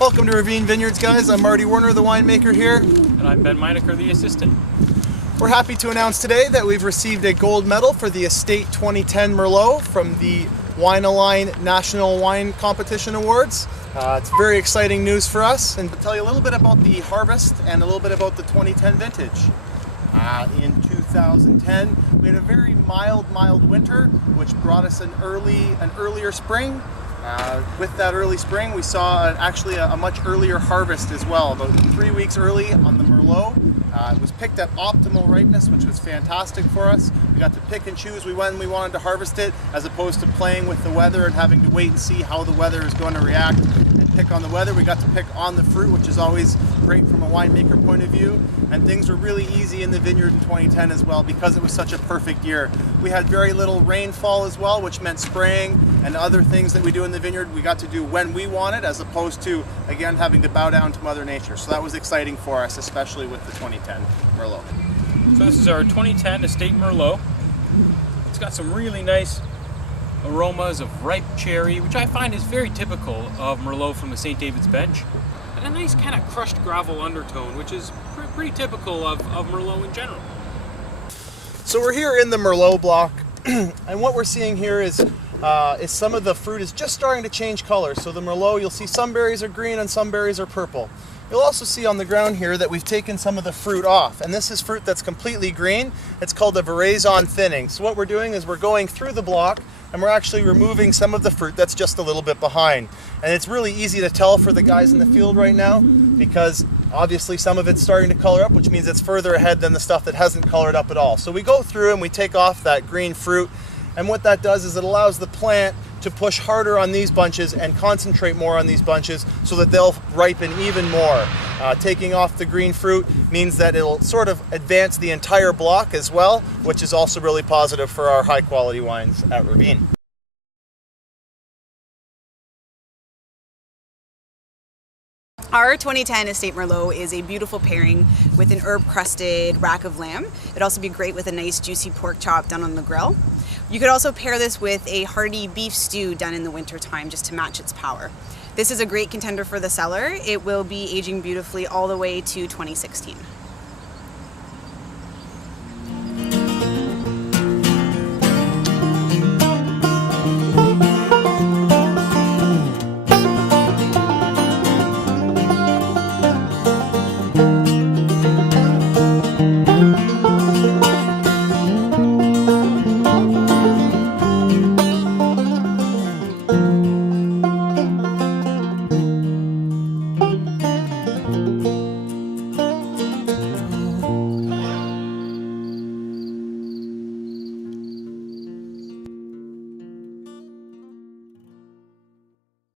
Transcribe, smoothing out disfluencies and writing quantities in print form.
Welcome to Ravine Vineyards, guys. I'm Marty Werner, the winemaker here. And I'm Ben Meinecker, the assistant. We're happy to announce today that we've received a gold medal for the Estate 2010 Merlot from the Wine Align National Wine Competition Awards. It's very exciting news for us, and to tell you a little bit about the harvest and a little bit about the 2010 vintage. In 2010, we had a very mild winter, which brought us an earlier spring. With that early spring, we saw actually a much earlier harvest as well, about 3 weeks early on the Merlot. It was picked at optimal ripeness, which was fantastic for us. We got to pick and choose when we wanted to harvest it, as opposed to playing with the weather and having to wait and see how the weather is going to react and pick on the weather. We got to pick on the fruit, which is always great from a winemaker point of view. And things were really easy in the vineyard in 2010 as well, because it was such a perfect year. We had very little rainfall as well, which meant spraying and other things that we do in the vineyard we got to do when we wanted, as opposed to, again, having to bow down to Mother Nature. So that was exciting for us, especially with the 2010 Merlot. So this is our 2010 Estate Merlot. It's got some really nice aromas of ripe cherry, which I find is very typical of Merlot from the St. David's Bench. And a nice kind of crushed gravel undertone, which is pretty typical of Merlot in general. So we're here in the Merlot block, and what we're seeing here is some of the fruit is just starting to change color. So the Merlot, you'll see some berries are green and some berries are purple. You'll also see on the ground here that we've taken some of the fruit off, and this is fruit that's completely green. It's called a veraison thinning. So what we're doing is we're going through the block and we're actually removing some of the fruit that's just a little bit behind. And it's really easy to tell for the guys in the field right now, because obviously some of it's starting to color up, which means it's further ahead than the stuff that hasn't colored up at all. So we go through and we take off that green fruit, and what that does is it allows the plant to push harder on these bunches and concentrate more on these bunches so that they'll ripen even more. Taking off the green fruit means that it'll sort of advance the entire block as well, which is also really positive for our high quality wines at Ravine. Our 2010 Estate Merlot is a beautiful pairing with an herb-crusted rack of lamb. It'd also be great with a nice juicy pork chop done on the grill. You could also pair this with a hearty beef stew done in the winter time just to match its power. This is a great contender for the cellar. It will be aging beautifully all the way to 2016.